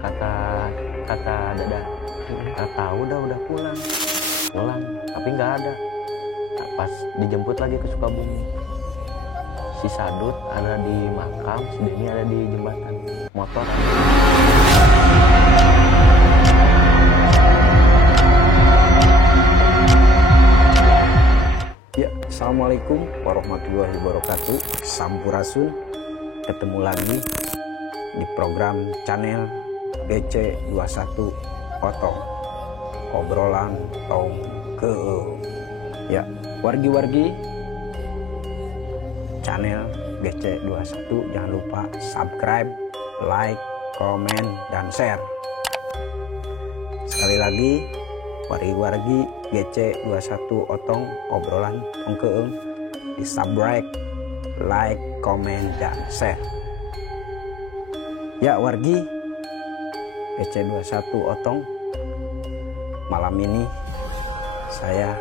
kata kata Dada, tahu udah pulang, tapi nggak ada. Nah, pas dijemput lagi ke Sukabumi, si Sadut ada di makam, si Denny ada di jembatan, motor ada. Ya, assalamualaikum warahmatullahi wabarakatuh. Sampurasun. Ketemu lagi di program channel GC21 Otong obrolan tong ke. Ya, wargi-wargi channel GC21 jangan lupa subscribe, like, komen, dan share. Sekali lagi, wargi-wargi GC21 Otong obrolan tong keung di subscribe, like, komen, dan share. Ya wargi GC21 Otong, malam ini saya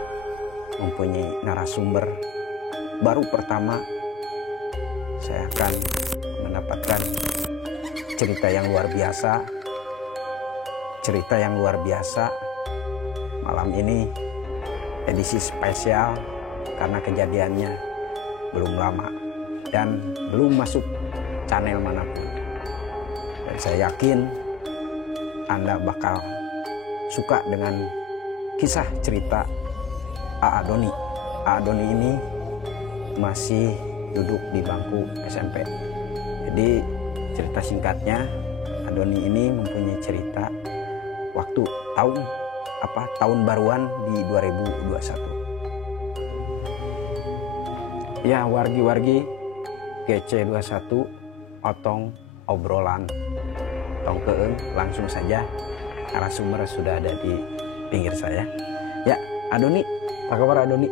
mempunyai narasumber baru pertama. Saya akan mendapatkan cerita yang luar biasa. Malam ini edisi spesial karena kejadiannya belum lama dan belum masuk channel manapun. Dan saya yakin Anda bakal suka dengan kisah cerita A.A. Doni. A.A. Doni ini masih duduk di bangku SMP. Jadi cerita singkatnya, A.A. Doni ini mempunyai cerita waktu tahun baruan di 2021. Ya wargi-wargi GC21 Otong obrolan tong keung, langsung saja narasumber sudah ada di pinggir saya. Ya, Adoni, apa kabar Adoni?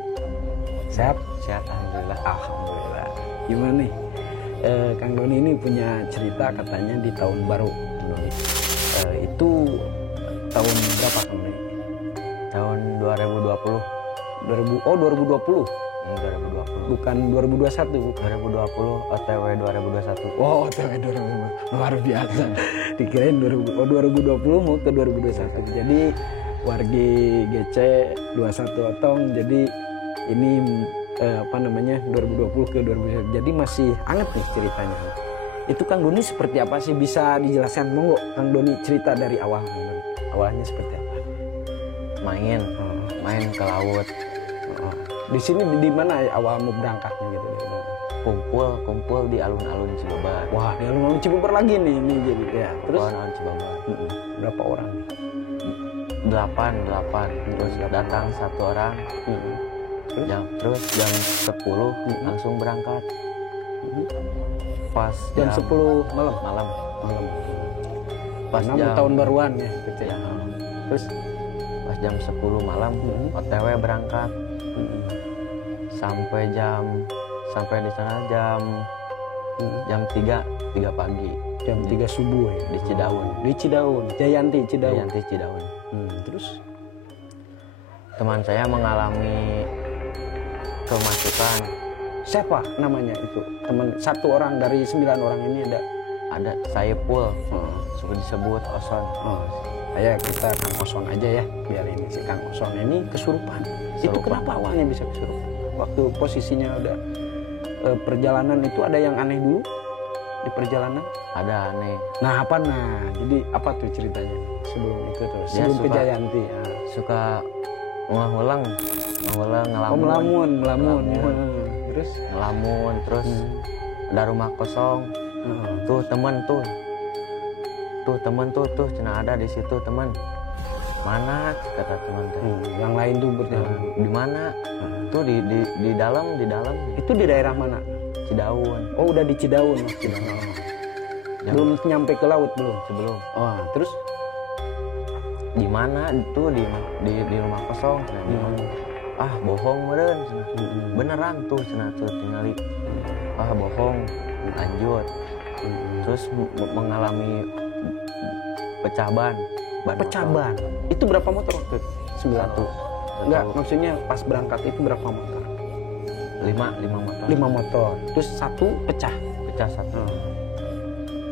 Sehat? Sehat, alhamdulillah. Alhamdulillah. Gimana nih? Kang Doni ini punya cerita katanya di tahun baru. Doni. Itu tahun berapa Kang Doni? Tahun 2020. 2020. 2020. Bukan 2021. 2020 OTW 2021. Oh, OTW 2020. Luar biasa. Dikirain 2020 mau ke 2021. Jadi wargi GC 21 Otong. Jadi ini 2020 ke 2021. Jadi masih hangat nih ceritanya. Itu Kang Doni seperti apa sih, bisa dijelaskan? Monggo Kang Doni cerita dari awal. Awalnya seperti apa? Main ke laut. Di sini di mana awal mau berangkatnya gitu? Kumpul di alun-alun Cibabar. Wah, di alun-alun Cibabar lagi nih ini jadi ya. Terus alun-alun Cibabar. Berapa orang nih? 8. Terus datang 1 orang. Terus jam 10 langsung berangkat. Pas jam 10 malam. Pas jam tahun baruan ya gitu ya. Terus pas jam 10 malam OTW berangkat. Sampai di sana jam 3 pagi. Jam 3 subuh ya. Di Cidaun. Jayanti Cidaun. Terus teman saya mengalami kemasukan. Siapa namanya itu? Teman 1 orang dari 9 orang ini ada Saipul. Suka disebut Oson. Kita Kang Oson aja ya, biar ini si Kang Oson ini kesurupan. Itu kenapa awalnya bisa kesurupan? Waktu posisinya udah perjalanan itu ada yang aneh dulu di perjalanan? Ada aneh. Jadi apa tuh ceritanya sebelum itu tuh? Sebelum ke Jayanti. Suka ngulang ngelamun. Terus ngelamun, terus ada rumah kosong. Tuh teman tuh cenah ada di situ teman. Mana kata teman teh. Yang lain tuh berjalan. Di mana? Tuh di dalam. Itu di daerah mana? Cidaun. Oh, udah di Cidaun. Belum nyampe ke laut belum? Sebelum. Oh, terus di mana? Itu di rumah kosong. Bohong meureun cenah. Beneran tuh cenah tuh tingali. Bohong. Lanjut. Terus mengalami pecah ban. Pecah ban. Itu berapa motor waktu itu? 1. Enggak, maksudnya pas berangkat itu berapa motor? 5 motor. 5 motor. Terus 1 pecah. Pecah 1.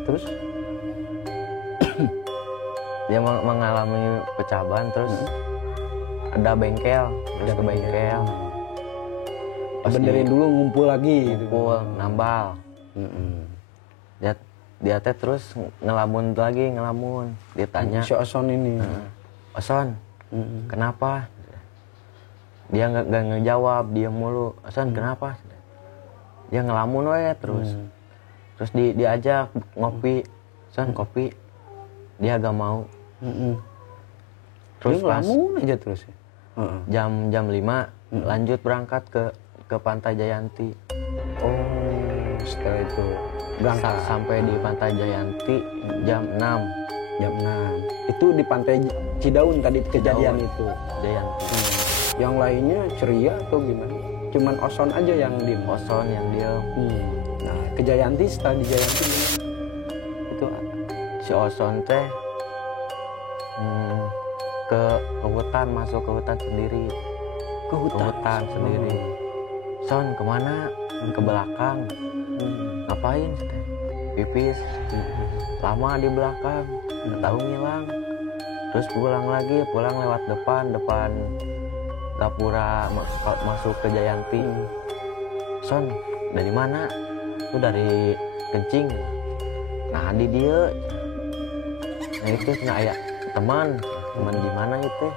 Terus dia mengalami pecah ban, terus ada bengkel, terus ke bengkel. Pas benerin dulu, ngumpul lagi gitu. ngumpul, nambal. Dia teh terus ngelamun lagi, ditanya Si Oson ini. Oson, kenapa? Dia nggak ngejawab, dia mulu. Oson, kenapa? Dia ngelamun we terus. Terus diajak ngopi. Oson, kopi. Dia gak mau. Terus Dia pas ngelamun aja terus. jam 5 lanjut berangkat ke Pantai Jayanti. Oh, setelah itu berangkat Sampai di Pantai Jayanti jam 6. jam 6. Itu di Pantai Cidaun tadi kejadian itu. Jayanti. Yang lainnya ceria atau gimana? Cuman Oson aja yang diem. Oson yang dia Nah, ke Jayanti, setelah di Jayanti itu si Oson teh ke hutan, masuk ke hutan sendiri. ke Hutan sendiri. Son, kemana? Ke belakang. Ngapain? Pipis. Lama di belakang. Nggak tahu ngilang. Terus pulang lewat depan gapura masuk ke Jayanti. Son, dari mana? Itu dari Kencing. Nah, di dia. Nah, itu cenah aya teman di mana itu?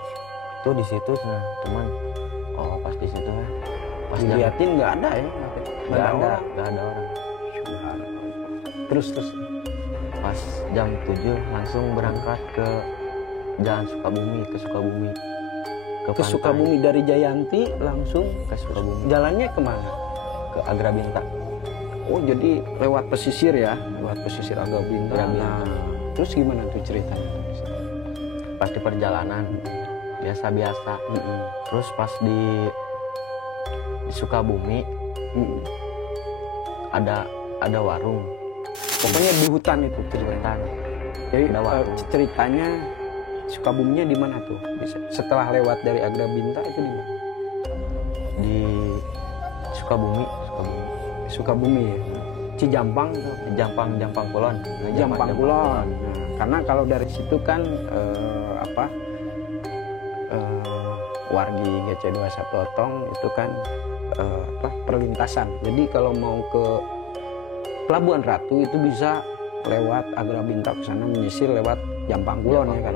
Itu di situ cenah teman. Oh, pas di situ ya. Pas diliatin nggak ada ya? nggak ada orang. Terus Pas jam 7 langsung berangkat ke Jalan Sukabumi, ke pantai. Sukabumi dari Jayanti langsung Ke Sukabumi, jalannya kemana? ke Agrabinta. Oh, jadi lewat pesisir ya, lewat pesisir Agrabinta. Agrabinta. Nah, terus gimana tuh ceritanya? Pas di perjalanan biasa-biasa. Terus pas di Sukabumi ada warung. Pokoknya di hutan itu Hutan. Jadi Ada warung. ceritanya Sukabuminya di mana tuh? Setelah lewat dari Agrabinta itu di mana? Di Sukabumi. Sukabumi ya. Cijampang tuh. Jampang Kulon. Jampang Kulon. Nah, karena kalau dari situ kan Wargi GC21 Otong itu kan perlintasan. Jadi kalau mau ke Pelabuhan Ratu itu bisa lewat Agrabinta ke sana, menyisir lewat Jampang Kulon ya kan.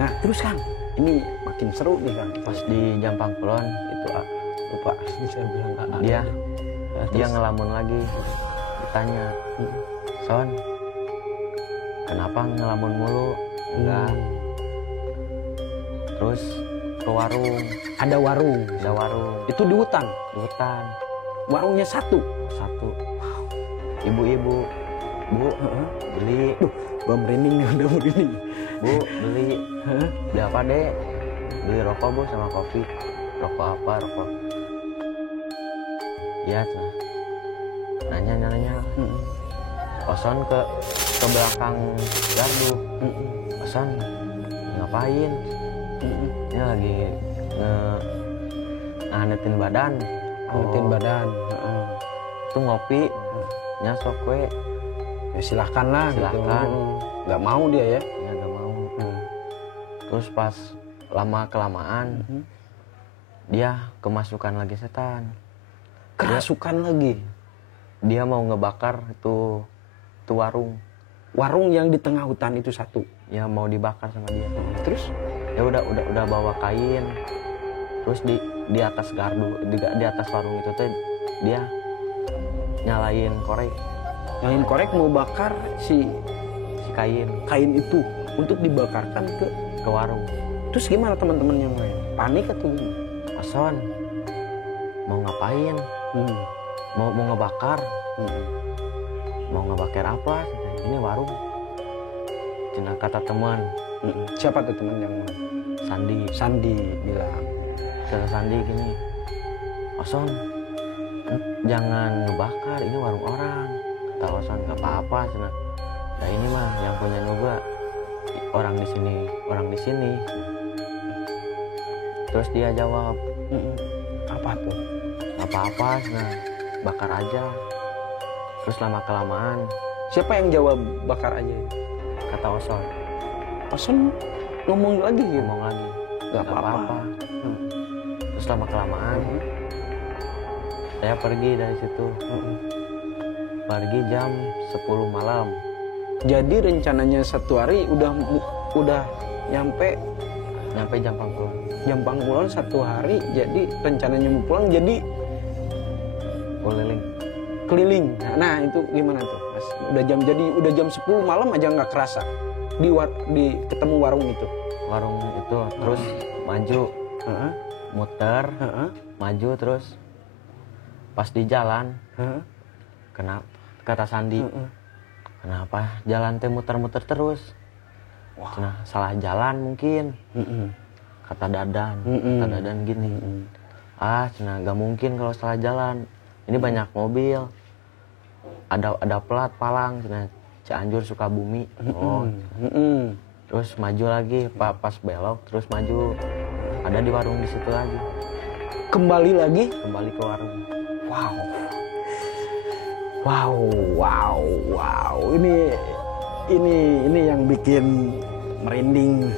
Nah, terus Kang, ini makin seru nih Kang. Pas di Jampang Kulon itu lupa Saya bilang dia ngelamun lagi. Ditanya, Son, kenapa ngelamun mulu? Enggak. Terus ke warung. Ada warung. Itu di hutan. Warungnya satu. Ibu-ibu, Bu, beli. Gua merinding nih, udah merinding. Bu, beli apa dek? Beli rokok Bu sama kopi. Rokok apa? Rokok. Iya, nanya. Oson ke belakang gardu. Oson ngapain? Ini lagi ngangetin badan. Itu ngopi, nyasok kue. Ya silahkan lah. Silahkan. Gitu. Nggak mau dia ya? Ya gak mau. Terus pas lama-kelamaan dia kemasukan lagi setan. Kerasukan lagi. Dia mau ngebakar itu warung. Warung yang di tengah hutan itu satu. Ya mau dibakar sama dia. Terus Ya udah bawa kain. Terus di atas gardu, di atas warung itu teh dia nyalain korek. Nyalain korek mau bakar si kain itu untuk dibakarkan ke warung. Terus gimana teman-teman yang lain? Panik atau gimana? Oson mau ngapain? Mau ngebakar? Mau ngebakar apa? Ini warung. Cina kata teman. Siapa tuh teman yang Sandi bilang. Kata Sandi gini, Oson jangan ngebakar, ini warung orang. Kata Oson, gak apa-apa cina. Nah ini mah yang punya juga orang di sini. Terus dia jawab, apa tuh? apa-apa cina, bakar aja. Terus lama kelamaan Siapa yang jawab bakar aja? kata Oson, Pesan ngomong lagi gitu. ngomong lagi Gak nggak apa-apa. terus lama kelamaan saya pergi dari situ, pergi jam 10 malam. Jadi rencananya 1 hari udah nyampe Jam pulang. jam pulang 1 hari, jadi rencananya mau pulang jadi Keliling. keliling. Nah itu gimana tuh Mas? Udah jam 10 malam aja nggak kerasa di ketemu warung itu. Warung itu terus maju, Heeh, muter, heeh, maju terus pas di jalan heeh, kenapa kata Sandi, heeh. kenapa jalan teh muter-muter terus? Wah. Cenah salah jalan mungkin, Heeh, kata Dadan. Mm-mm. Kata Dadan gini, heeh. cenah gak mungkin kalau salah jalan, ini banyak mobil, ada plat palang, cenah Cianjur Sukabumi. Oh, Heeh. terus maju lagi, pas belok terus maju, ada di warung di situ lagi, Kembali lagi. kembali ke warung. Wow. Wow, wow, wow. Ini yang bikin merinding.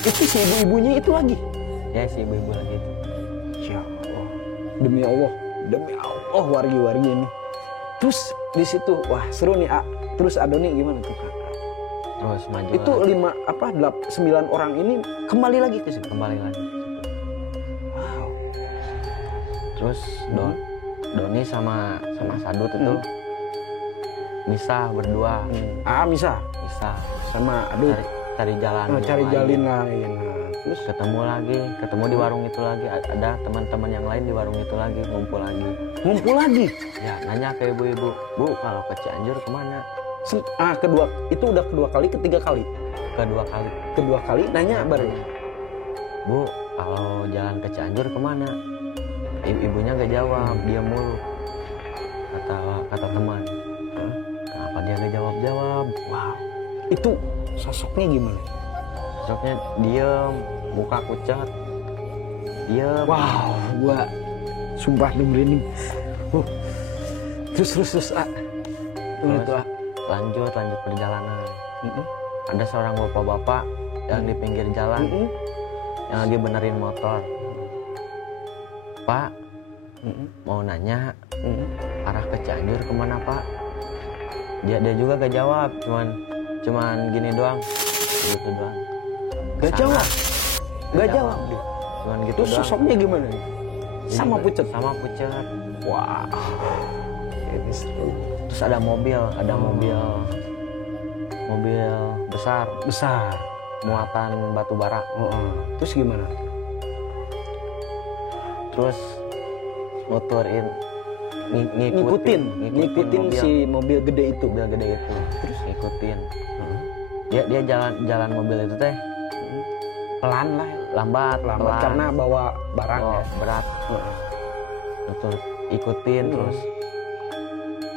Itu si ibu-ibunya itu lagi. Ya si ibu-ibu lagi itu. Ya Allah. Demi Allah, wargi-wargi ini. Terus di situ, wah seru nih, A. Terus Adoni gimana tuh, Kak? Terus maju Itu lagi, 9 orang ini kembali lagi ke situ. kembali lagi. Wow. Terus Doni sama Sadut itu misah berdua, Misah misah sama aduh cari jalan, cari yang jalin lain. lain. Nah, terus ketemu di warung itu lagi, ada teman-teman yang lain di warung itu lagi, ngumpul lagi. Ya nanya ke ibu-ibu, Bu kalau ke Cianjur kemana? Itu udah kedua kali, ketiga kali. Kedua kali Nanya baru. Bu kalau jalan ke Cianjur kemana? Ibunya gak jawab, dia mulu. Kata teman, kenapa dia gak jawab? Wow. Itu sosoknya gimana? Sosoknya diem, muka pucat, diem. Wow, gua sumpah merinding. Terus Terus lanjut perjalanan. Ada seorang bapak-bapak yang di pinggir jalan, yang lagi benerin motor. Pak, mau nanya, arah ke Cianjur kemana Pak? Dia juga gak jawab, cuman gini doang, gitu doang. Gak Kesana, jawab. Gak jawab dia. cuman gitu Terus doang. sosoknya gimana? Dia Sama juga pucat. Sama pucat. Wah. Ini seru. Terus ada mobil besar muatan batu bara. Terus gimana? Terus muterin Ngikutin mobil. si mobil gede itu. Mobil gede itu. Terus ngikutin. Dia jalan mobil itu teh Pelan lah. lambat Karena bawa barang ya. berat. Betul, ikutin terus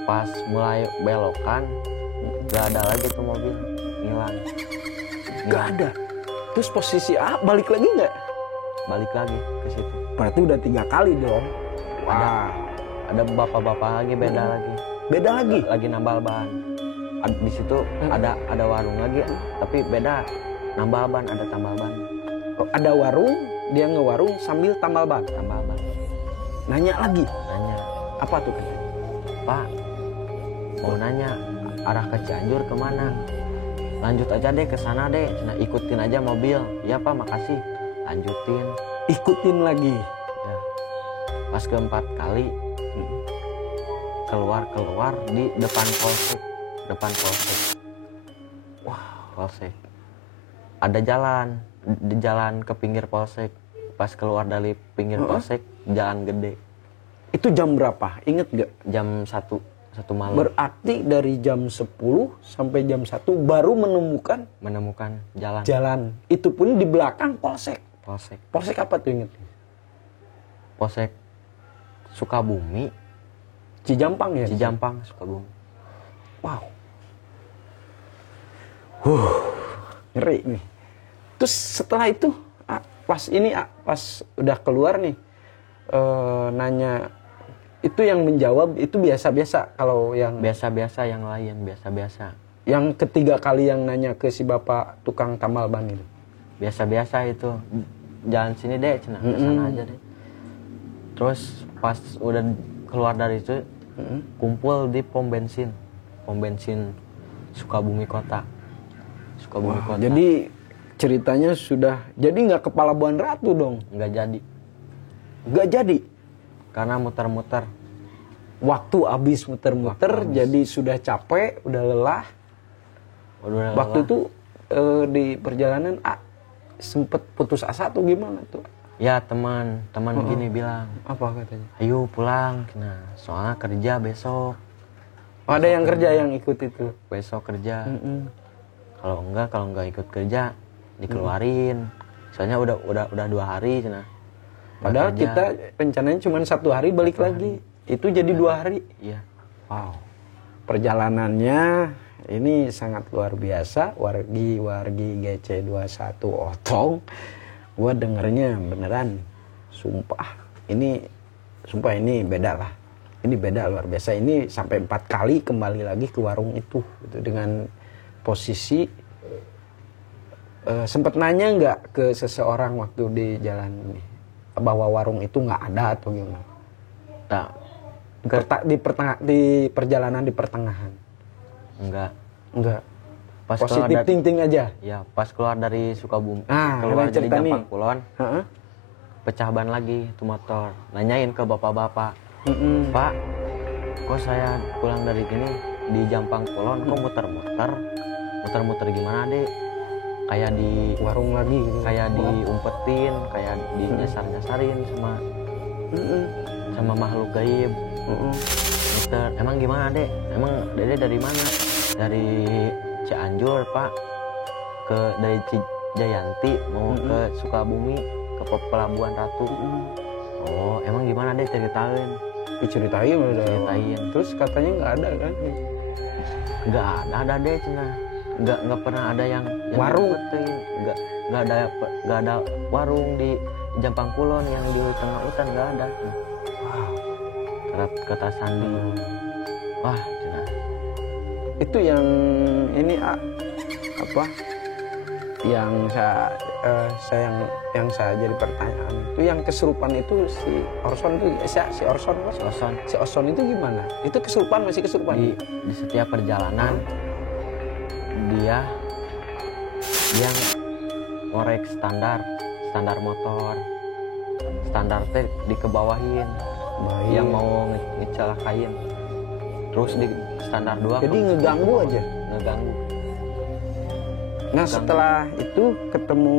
pas mulai belokan gak ada lagi tuh mobil, ngilang. Gak ada. Terus posisi A balik lagi nggak? Balik lagi ke situ. Berarti udah 3 kali dong. Wah. Ada bapak-bapak lagi, beda lagi lagi nambal ban. Di situ ada warung lagi, tapi beda, nambal ban, ada tambal ban. Oh, ada warung, dia ngewarung sambil tambal ban. Nanya lagi. Apa tuh katanya? Pak, mau nanya arah ke Cianjur kemana? Lanjut aja deh ke sana deh. Nah, ikutin aja mobil. Iya Pak, makasih. Lanjutin. Ikutin lagi. Ya. Pas keempat kali keluar di depan polsek. Wah, polsek. Ada jalan ke pinggir polsek. Pas keluar dari pinggir polsek, jalan gede. Itu jam berapa? Ingat gak? Jam 1 malam. Berarti dari jam 10 sampai jam 1 baru menemukan jalan. Itu pun di belakang polsek. Polsek apa tuh inget? Polsek Sukabumi. Cijampang ya? Cijampang, Sukabumi. Wow. Ngeri nih. Terus setelah itu pas udah keluar nih, nanya, itu yang menjawab itu biasa-biasa. Kalau yang biasa-biasa, yang lain biasa-biasa. Yang ketiga kali yang nanya ke si bapak tukang tambal ban itu. Biasa-biasa itu, jalan sini deh, cenah, ke sana aja deh. Terus pas udah keluar dari itu, kumpul di pom bensin Sukabumi Kota. Kota. Jadi ceritanya sudah, jadi nggak ke Palabuhan Ratu dong? Nggak jadi, karena muter-muter. Waktu habis muter-muter, jadi sudah capek, udah lelah. Waktu itu di perjalanan sempet putus asa tuh gimana tuh? Ya teman gini bilang. Apa katanya? Ayo pulang, nah soalnya kerja besok. Oh, ada yang kerja yang ikut itu? Besok kerja. Kalau enggak ikut kerja dikeluarin. Soalnya udah 2 hari cina. Padahal kita rencananya cuma 1 hari balik lagi. Itu jadi 2 hari. Iya. Wow. Perjalanannya ini sangat luar biasa. Wargi GC21 Otong. Gua dengernya beneran sumpah ini beda lah. Ini beda luar biasa. Ini sampai 4 kali kembali lagi ke warung itu gitu, dengan posisi sempat nanya nggak ke seseorang waktu di jalan ini bahwa warung itu nggak ada atau gimana? Tak. Di perjalanan di pertengahan. Enggak. Pas positif ting aja. Ya, pas keluar dari Sukabumi. Keluar dari Jampang Kulon. Pecah ban lagi tuh motor. Nanyain ke bapak-bapak. Pak, kok saya pulang dari gini di Jampang Kulon kok muter-muter gimana dek? Kayak di warung lagi gitu. Kayak diumpetin, kayak di nyasar-nyasarin sama makhluk gaib. Muter, emang gimana dek? Emang dede dari mana? Dari Cianjur pak, dari Cijayanti mau ke Sukabumi, ke Pelabuhan Ratu. Oh emang gimana deh, ceritain. Diceritain udah. Ceritain. Terus katanya nggak ada kan? Nggak ada deh cina. Nggak pernah ada yang warung. Nggak ada warung di Jampang Kulon yang di tengah hutan, nggak ada. Kata Sandi. Wah cina. Itu yang ini apa? Yang saya jadi pertanyaan itu, yang kesurupan itu si Orson itu si Orson itu gimana? Itu kesurupan, masih kesurupan di setiap perjalanan dia ngorek standar motor, standar teh dikebawahin yang mau ngecelakain, terus di standar 2 jadi ngeganggu aja. Nah setelah itu ketemu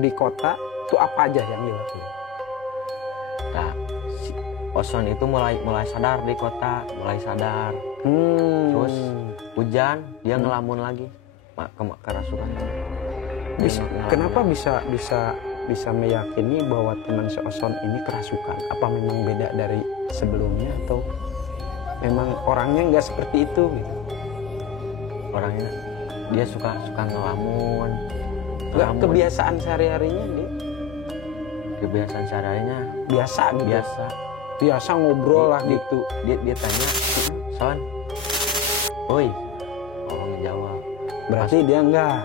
di kota itu apa aja yang dilakukan? Nah, si Orson itu mulai sadar di kota, terus hujan dia ngelamun lagi, kerasukan. Kenapa bisa meyakini bahwa teman si Orson ini kerasukan? Apa memang beda dari sebelumnya atau memang orangnya nggak seperti itu gitu? Orangnya dia suka ngelamun. Kebiasaan sehari-harinya dia? Kebiasaan sehari-harinya biasa gitu. Biasa ngobrol lah gitu. Dia tanya, "Son, woi." Oh, ngejawab. Berarti dia enggak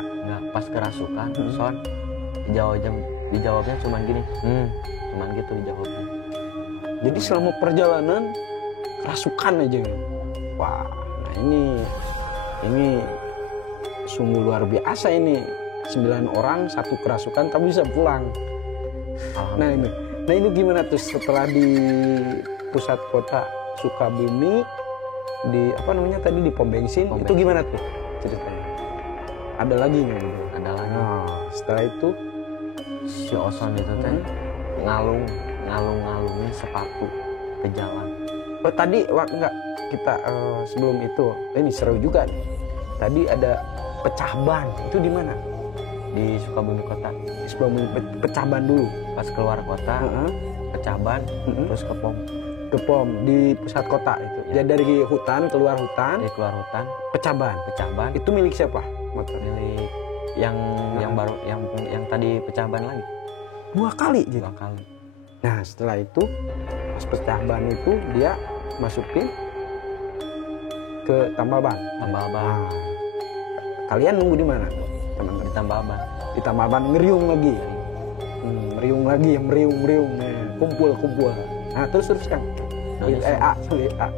pas kerasukan, Son. Dijawabnya cuman gini. Cuman gitu dijawabnya. Jadi selama perjalanan kerasukan aja. Wah, nah ini sungguh luar biasa ini. 9 orang, 1 kerasukan tapi bisa pulang. Nah ini gimana tuh setelah di pusat kota Sukabumi, di apa namanya tadi, di pom bensin, itu gimana tuh ceritanya? Ada lagi nggak gitu? Ada lagi. Nah, setelah itu si Orson itu teh ngalungin sepatu ke jalan. Oh tadi enggak kita sebelum itu ini seru juga nih. Tadi ada pecah ban, itu di mana? Di Sukabumi Kota. Di Sukabumi pecah ban dulu. Pas keluar kota, pecah ban, terus ke pom di pusat kota itu. Ya. Jadi dari hutan keluar hutan. Pecah ban. Itu milik siapa? Motor. Milik yang baru yang tadi pecah ban lagi. 2 kali gitu. 2 kali. Nah setelah itu pas pecah ban itu dia masukin ke tambal ban. Nah, kalian nunggu di mana teman-teman? di Tambaban. Di Tambaban ngeriung lagi. Meriung lagi, meriung. Nah, kumpul. Nah, terus kan. Doni A, sorry, A.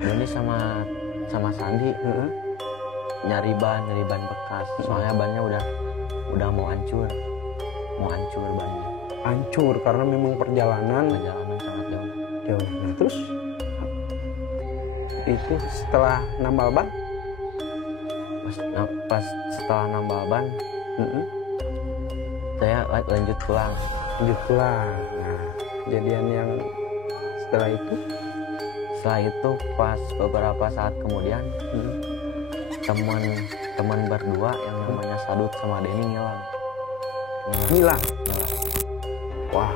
Doni sama Sandi nyari ban bekas. Soalnya bannya udah mau hancur bannya. Hancur karena memang perjalanan Sangat jauh. Nah, terus itu setelah nambal ban, Pas setelah nambal ban, saya lanjut pulang. Nah, kejadian yang setelah itu Pas beberapa saat kemudian, teman berdua yang namanya Sadut sama Denny hilang. Wah,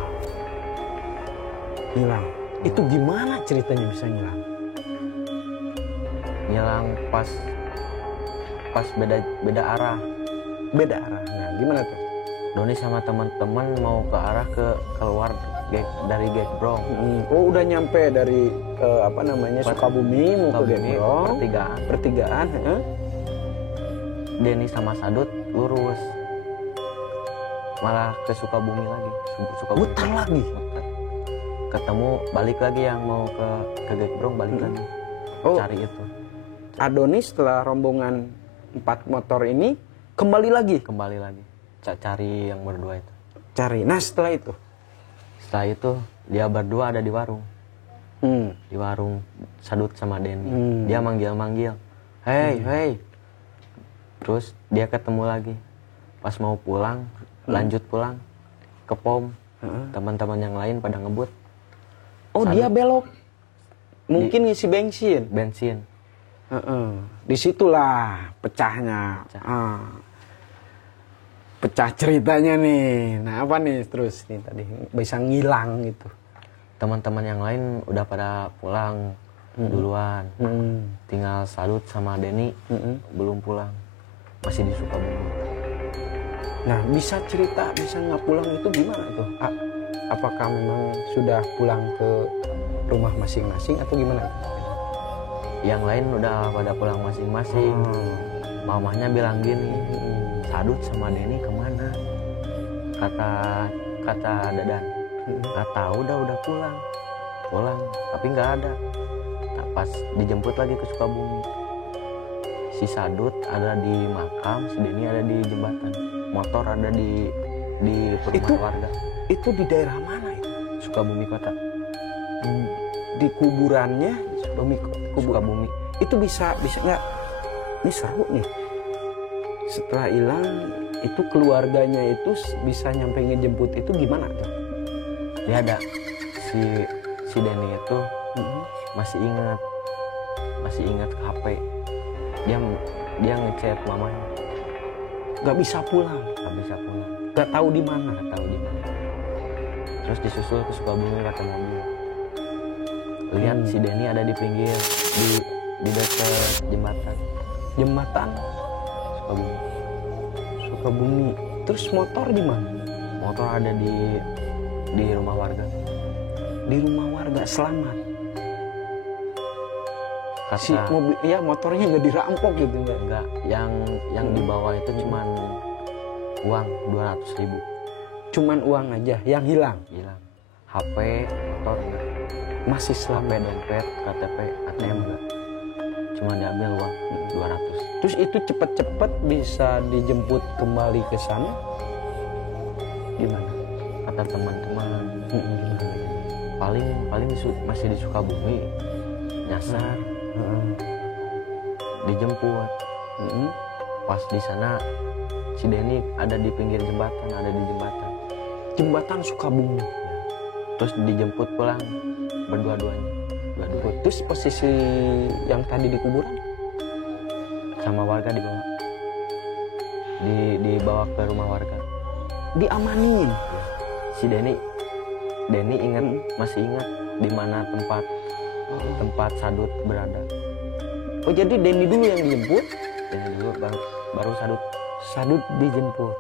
hilang. Itu gimana ceritanya bisa hilang? Ngilang pas beda arah. Nah, gimana tuh? Doni sama teman-teman mau ke arah keluar dari gate Brong. Oh, udah nyampe dari Sukabumi mau ke Gembrong. Pertigaan. Denny sama Sadut lurus, malah ke Sukabumi lagi. Muter lagi. Ketemu balik lagi yang mau ke gate Brong, balik lagi. Cari itu. Adonis setelah rombongan 4 motor ini kembali lagi. Cari yang berdua itu. Cari. Nah, setelah itu dia berdua ada di warung. Di warung Sadut sama Denny. Dia manggil, hey. Terus dia ketemu lagi. Pas mau pulang, lanjut pulang ke pom. Teman-teman yang lain pada ngebut. Oh, Sadut, dia belok. Mungkin ngisi bensin. Disitulah pecahnya. Pecah ceritanya nih. Nah, apa nih terus nih tadi bisa ngilang gitu. Teman-teman yang lain udah pada pulang duluan. Tinggal Sadut sama Denny belum pulang, masih di Sukabumi. Nah, bisa nggak pulang itu gimana tuh? Apakah memang sudah pulang ke rumah masing-masing atau gimana? Yang lain udah pada pulang masing-masing. Mamahnya bilang gini, Sadut sama Denny kemana? Kata Dadan, nggak tahu, udah pulang, tapi nggak ada. Nah, pas dijemput lagi ke Sukabumi, si Sadut ada di makam, si Denny ada di jembatan, motor ada di perumahan warga. Itu di daerah mana itu? Sukabumi kota. Di kuburannya Sukabumi. Itu bisa nggak? Ini seru nih. Setelah hilang itu keluarganya itu bisa nyampe ngejemput itu gimana tuh? Dia ada si Denny itu masih ingat HP. Dia ngechat mamanya. Gak bisa pulang. Gak tahu di mana. Terus disusul ke Sukabumi pakai mobil. Lihat si Denny ada di pinggir di dekat jembatan Sukabumi. Terus motor di mana? Motor ada di rumah warga. Di rumah warga selamat. Si Kata mobil, ya motornya nggak dirampok gitu enggak. Yang dibawa itu cuman uang 200.000. Cuman uang aja yang hilang. HP, motor enggak. Masih selamat. Dompet, KTP, ATM enggak. Cuma diambil uang 200. Terus itu cepet-cepet bisa dijemput kembali ke sana? Gimana? Kata teman-teman, paling masih di Sukabumi, nyasar, dijemput. Pas di sana si Denny ada di pinggir jembatan, Jembatan Sukabumi. Terus dijemput pulang berdua-duanya. Terus posisi yang tadi di kuburan sama warga dibawa ke rumah warga, diamanin. Si Denny masih ingat di mana tempat Sadut berada. Oh, jadi Denny dulu yang dijemput? Denny dulu baru Sadut dijemput.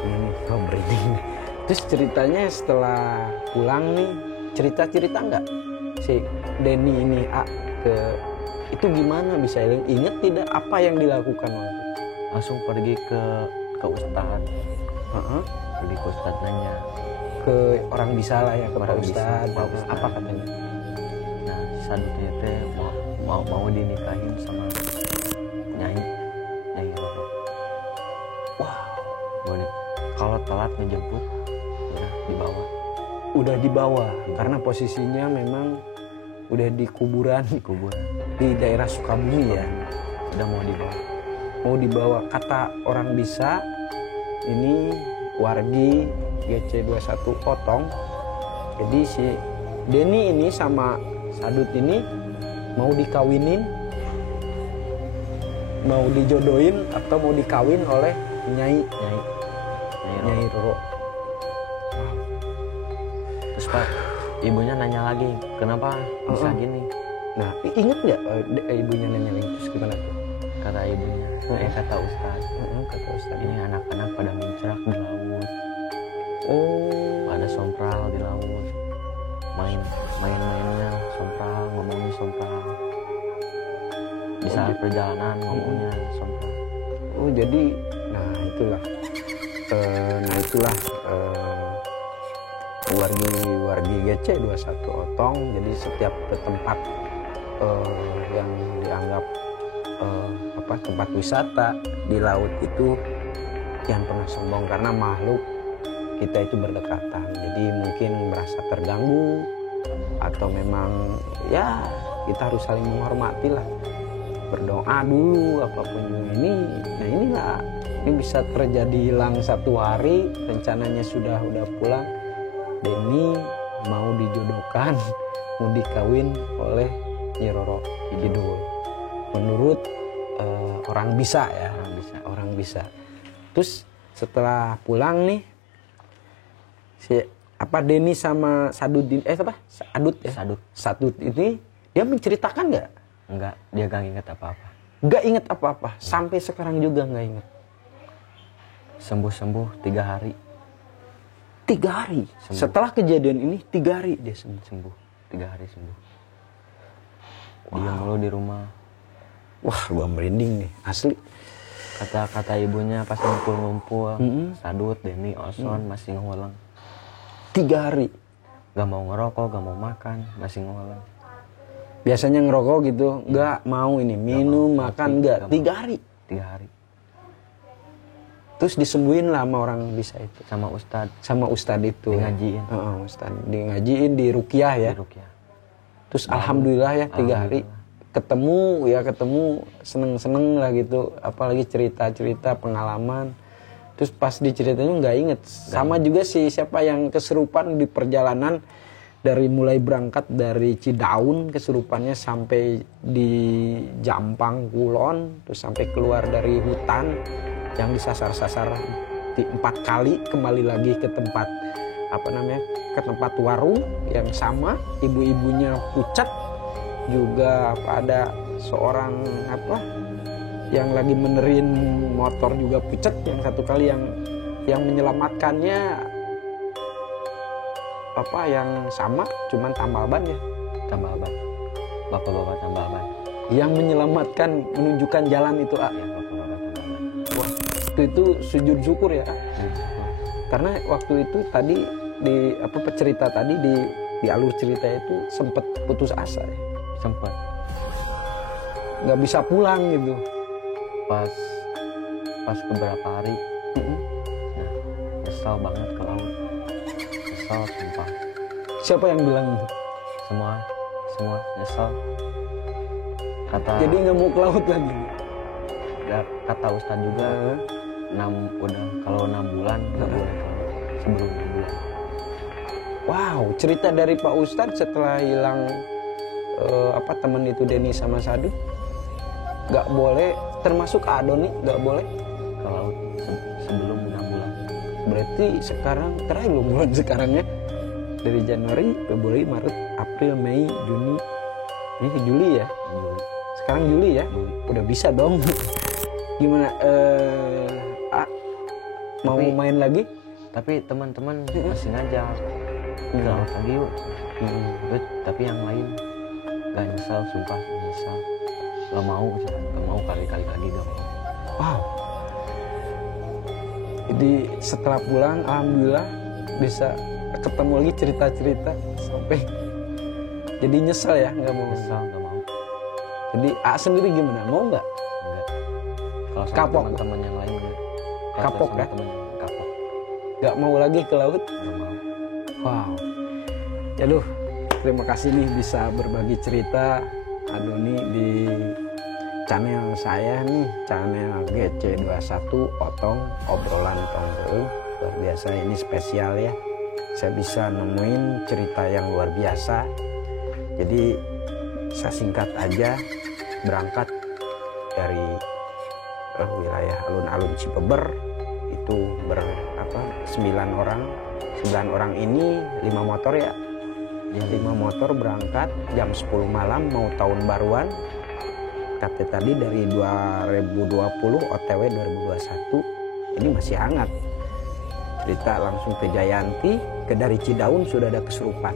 Ini merinding. Terus ceritanya setelah pulang nih, cerita nggak si Denny ini ke Itu gimana bisa ingat tidak apa yang dilakukan waktu itu? Langsung pergi ke ustadz. Pergi ke ustadz nanya Ke orang bisa lah ya, ke Pak Orang bisa, Ustadz. Pak Ustadz. Apa katanya? nah si Sadutnya teh mau dinikahin sama Nyai Roro. Wah, Kalau telat ngejemput ya dibawa. udah dibawa karena posisinya memang udah di kuburan Di kuburan di daerah Sukabumi ya. udah mau dibawa. Mau dibawa, kata orang bisa ini wargi GC21 Otong. Jadi si Denny ini sama Sadut ini mau dikawinin, mau dijodohin atau mau dikawin oleh Nyai Nyai Roro. Roro. Terus Pak, ibunya nanya lagi, kenapa bisa gini? Nah, inget nggak ibunya nanya lagi terus gimana tuh? Kata ibunya, kata Ustadz, Kata Ustadz ini anak-anak pada mencrak di laut, oh, pada sompral di laut, main-mainnya sompral, ngomongnya sompral. Di saat perjalanan ngomongnya sompral. oh jadi, nah itulah wargi GC21 Otong. Jadi setiap ke tempat yang dianggap tempat wisata di laut itu jangan pernah sombong, karena makhluk kita itu berdekatan. Jadi mungkin merasa terganggu atau memang ya kita harus saling menghormati lah, berdoa dulu apapun ini. Nah inilah, ini bisa terjadi hilang 1 hari, rencananya sudah pulang, Denny mau dijodohkan, mau dikawin oleh Nyi Roro Kidul menurut orang bisa ya, orang bisa. Terus setelah pulang nih si Denny sama Sadut Sadut ini dia menceritakan nggak? Enggak, dia gak inget apa-apa. Nggak inget apa-apa, sampai sekarang juga nggak inget. Sembuh 3 hari. 3 hari Sembuh. Setelah kejadian ini 3 hari dia sembuh. 3 hari sembuh. Dia mulu di rumah. Wah, gua merinding nih asli. Kata ibunya pas ngumpul-ngumpul, Sadut, Denny, Oson masih ngulang. 3 hari Gak mau ngerokok, gak mau makan, masih ngulang. biasanya ngerokok gitu, nggak mau ini minum makan nggak. 3 hari 3 hari. terus disembuhin lah sama orang bisa itu, Sama ustadz itu Di ngajiin. Ustadz di ngajiin, di ruqyah ya. Di Ruqyah. Terus alhamdulillah ya 3 hari ketemu seneng lah gitu, apalagi cerita pengalaman. Terus pas diceritanya nggak inget. Sama juga sih siapa yang kesurupan di perjalanan dari mulai berangkat dari Cidaun, kesurupannya sampai di Jampang Kulon, terus sampai keluar dari hutan yang disasar-sasar 4 kali, kembali lagi ke tempat ke tempat warung yang sama, ibu-ibunya pucat juga, ada seorang yang lagi benerin motor juga pucat, yang satu kali yang menyelamatkannya yang sama cuman tambal ban ya, Bapak-bapak tambal ban. yang menyelamatkan, menunjukkan jalan itu Ya, bapak-bapak tambal ban. Wah, itu sujud syukur ya, karena waktu itu tadi di cerita tadi di alur cerita itu sempat putus asa ya. Sempet. Nggak bisa pulang gitu. Pas beberapa hari, nah, nyesel banget ke laut. Nyesel sumpah. Siapa yang bilang gitu? Semua nyesel. Jadi nggak mau ke laut lagi. Kata Ustadz juga, kalau 6 bulan nggak boleh ke laut. Sebelum 6 bulan. Wow, cerita dari Pak Ustadz setelah hilang teman itu Denny sama Sadut, nggak boleh, termasuk Adoni nggak boleh ke laut sebelum 6 bulan. Berarti sekarang terakhir belum bulan sekarang ya, dari Januari, Februari, Maret, April, Mei, Juni, ini ke Juli ya. Sekarang Juli ya, udah bisa dong. Gimana? Mau main lagi? Tapi teman-teman masih ngajak ke laut lagi yuk. Tapi yang lain gak nyesel, sumpah nyesel. Gak mau, gak mau kali-kali lagi gak mau. Wow. Jadi setelah pulang alhamdulillah bisa ketemu lagi cerita-cerita sampai jadi nyesel ya, nggak mau. Nyesel, gak mau. Jadi sendiri gimana? Mau nggak? Enggak. Kalau sama Kapok. teman-teman yang lain enggak. Kalau Kapok sama ya? temen kapok. Nggak mau lagi ke laut? Gak mau. Wow. Yaduh, terima kasih nih bisa berbagi cerita Adoni di channel saya nih, channel GC21 Otong Obrolan Tonggeung. Luar biasa, ini spesial ya. Saya bisa nemuin cerita yang luar biasa. Jadi saya singkat aja, berangkat dari wilayah alun-alun Cipeber itu 9 orang. 9 orang ini 5 motor ya. 5 motor berangkat jam 10 malam mau tahun baruan. Kata tadi dari 2020 OTW 2021 ini masih hangat. Cerita langsung ke Jayanti, dari Cidaun sudah ada kesurupan.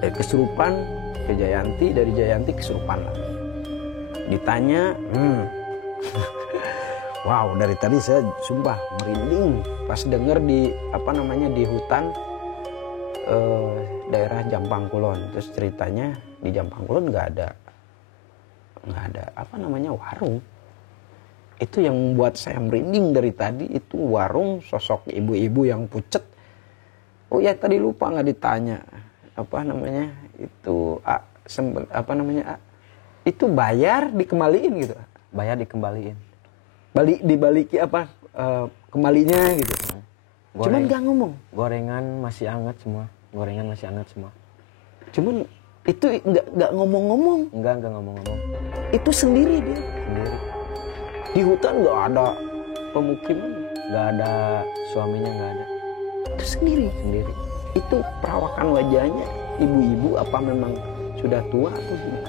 Dari kesurupan ke Jayanti, dari Jayanti kesurupan lagi. Ditanya, wow, dari tadi saya sumpah merinding pas denger di di hutan daerah Jampang Kulon. Terus ceritanya di Jampang Kulon nggak ada warung. Itu yang membuat saya merinding dari tadi, itu warung, sosok ibu-ibu yang pucet. Oh ya, tadi lupa nggak ditanya itu bayar dikembaliin gitu. Bayar dikembaliin. Dibaliki kembalinya gitu. Cuman nggak ngomong. Gorengan masih hangat semua. Cuman itu nggak ngomong-ngomong. Enggak ngomong-ngomong. Itu sendiri dia. Sendiri. Di hutan nggak ada pemukiman. Nggak ada suaminya, nggak ada. Itu sendiri. Itu perawakan wajahnya ibu-ibu apa memang sudah tua atau gimana?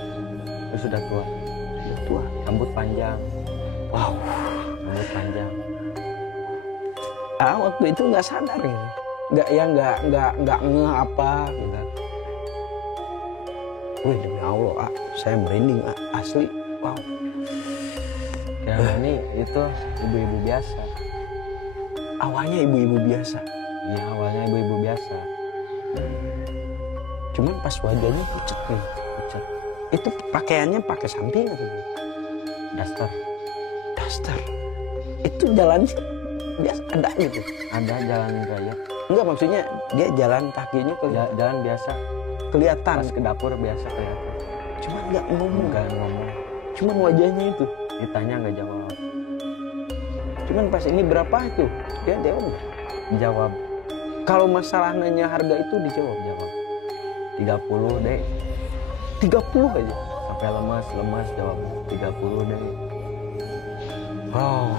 Sudah tua. Rambut panjang. Wow. Rambut panjang. Waktu itu nggak sadar ya. Nggak ngeh apa. Enggak. Wih, demi Allah, saya merinding, asli. Wow. Karena ini itu ibu-ibu biasa. Awalnya ibu-ibu biasa. Iya, awalnya ibu-ibu biasa. Cuman pas wajahnya pucat nih. Pucat. Itu pakaiannya pakai samping atau daster. Itu jalannya biasa ada gitu. Ada jalan raya. Enggak, maksudnya dia jalan kakinya Jalan biasa. kelihatan. Pas ke dapur biasa kelihatan. Cuman nggak ngomong. Nggak ngomong. Cuman wajahnya itu. Ditanya nggak jawab. Cuman pas ini berapa itu? Dia jawab nggak? Jawab. Kalau masalah nanya harga itu dijawab. 30 deh. 30 aja. Sampai lemas jawab 30 deh. Wow.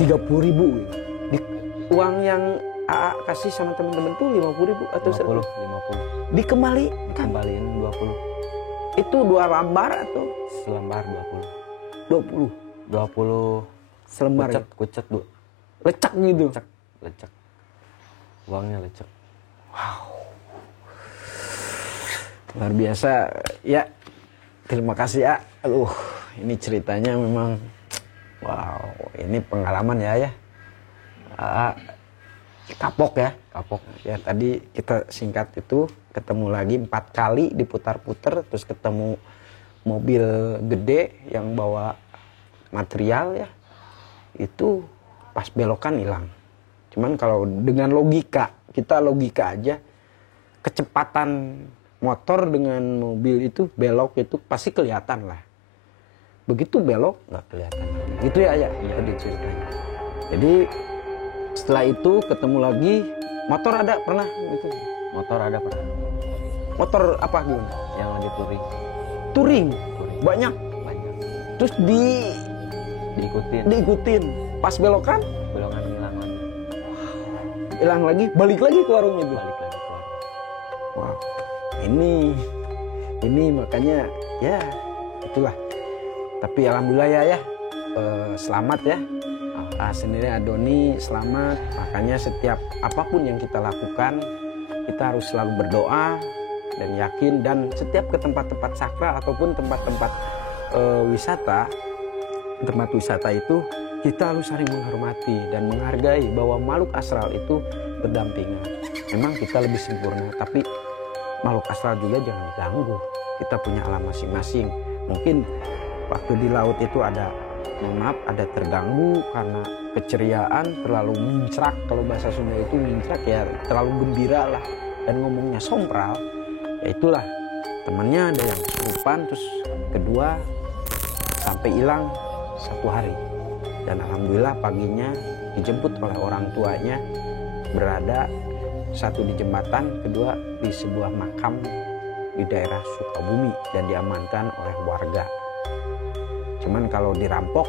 30.000. Uang yang AA kasih sama teman-teman tuh 50.000 atau 50. Dikembalikan. Kembaliin 20. Itu 2 lembar atau Selembar 20? 20 Selembar. kucet Bu. Lecak gitu. Lecek. Uangnya lecek. Wow. Luar biasa ya. Terima kasih ya. Aduh, ini ceritanya memang wow, ini pengalaman ya. Kapok ya. Ya tadi kita singkat itu ketemu lagi 4 kali diputar-putar, terus ketemu mobil gede yang bawa material ya. Itu pas belokan hilang. Cuman kalau dengan logika, kita logika aja, kecepatan motor dengan mobil itu belok itu pasti kelihatan lah. Begitu belok nggak kelihatan lagi. Gitu ya ya. Tadi ceritanya. Jadi setelah itu ketemu lagi, motor ada pernah gitu. Motor ada pernah. Motor apa gimana? Yang lagi Touring. Banyak. Terus diikutin. Pas belokan hilang lagi, balik lagi ke warung itu. Wow. Ini makanya ya itulah. Tapi alhamdulillah ya. Selamat ya. Sendiri Adoni selamat. Makanya setiap apapun yang kita lakukan, kita harus selalu berdoa dan yakin, dan setiap ke tempat-tempat sakral ataupun tempat-tempat tempat wisata itu kita harus saling menghormati dan menghargai bahwa makhluk astral itu berdampingan. Memang kita lebih sempurna, tapi makhluk astral juga jangan diganggu. Kita punya alam masing-masing. Mungkin waktu di laut itu ada, mohon maaf, ada terganggu karena keceriaan, terlalu mincrak. Kalau bahasa Sunda itu mincrak ya, terlalu gembira lah, dan ngomongnya sompral. Ya itulah, temannya ada yang kesurupan, terus kedua sampai hilang 1 hari. Dan alhamdulillah paginya dijemput oleh orang tuanya, berada satu di jembatan, kedua di sebuah makam di daerah Sukabumi, dan diamankan oleh warga. Cuman kalau dirampok,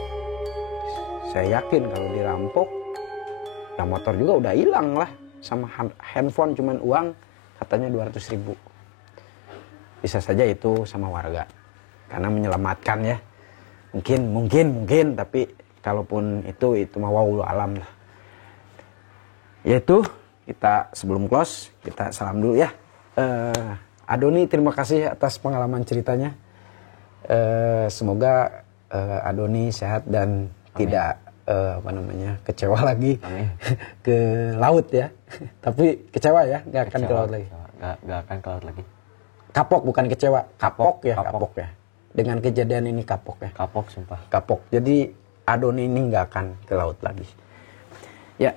saya yakin kalau dirampok ya motor juga udah hilang lah, sama handphone, cuman uang katanya 200.000. Bisa saja itu sama warga karena menyelamatkan ya, mungkin, tapi kalaupun itu mah wallahu alam lah. Yaitu kita sebelum close kita salam dulu ya. Adoni, terima kasih atas pengalaman ceritanya. Semoga Adoni sehat dan tidak kecewa lagi ke laut ya. Tapi kecewa ya, nggak akan ke laut lagi. Nggak akan ke laut lagi. Kapok bukan kecewa, kapok ya. Dengan kejadian ini kapok ya. Kapok sumpah. Kapok. Jadi Adoni ini nggak akan ke laut lagi. Ya,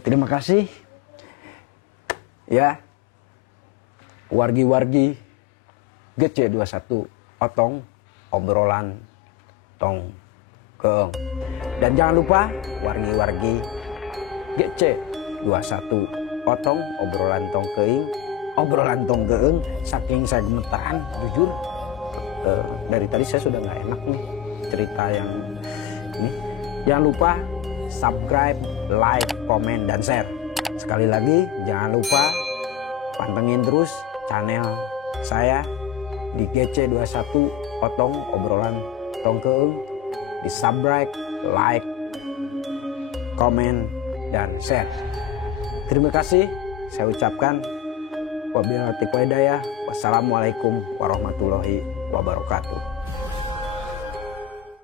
terima kasih. Ya, wargi-wargi GC21 Otong obrolan tong keeng. Dan jangan lupa wargi-wargi GC21 Otong obrolan tong keeng, saking saya gemeteran jujur, dari tadi saya sudah nggak enak nih cerita yang ini. Jangan lupa subscribe, like, komen, dan share. Sekali lagi jangan lupa pantengin terus channel saya di GC21 Otong obrolan tong keeng, di subscribe, like, komen, dan share. Terima kasih saya ucapkan. Wabillahi taufiq wal hidayah. Wassalamualaikum warahmatullahi wabarakatuh.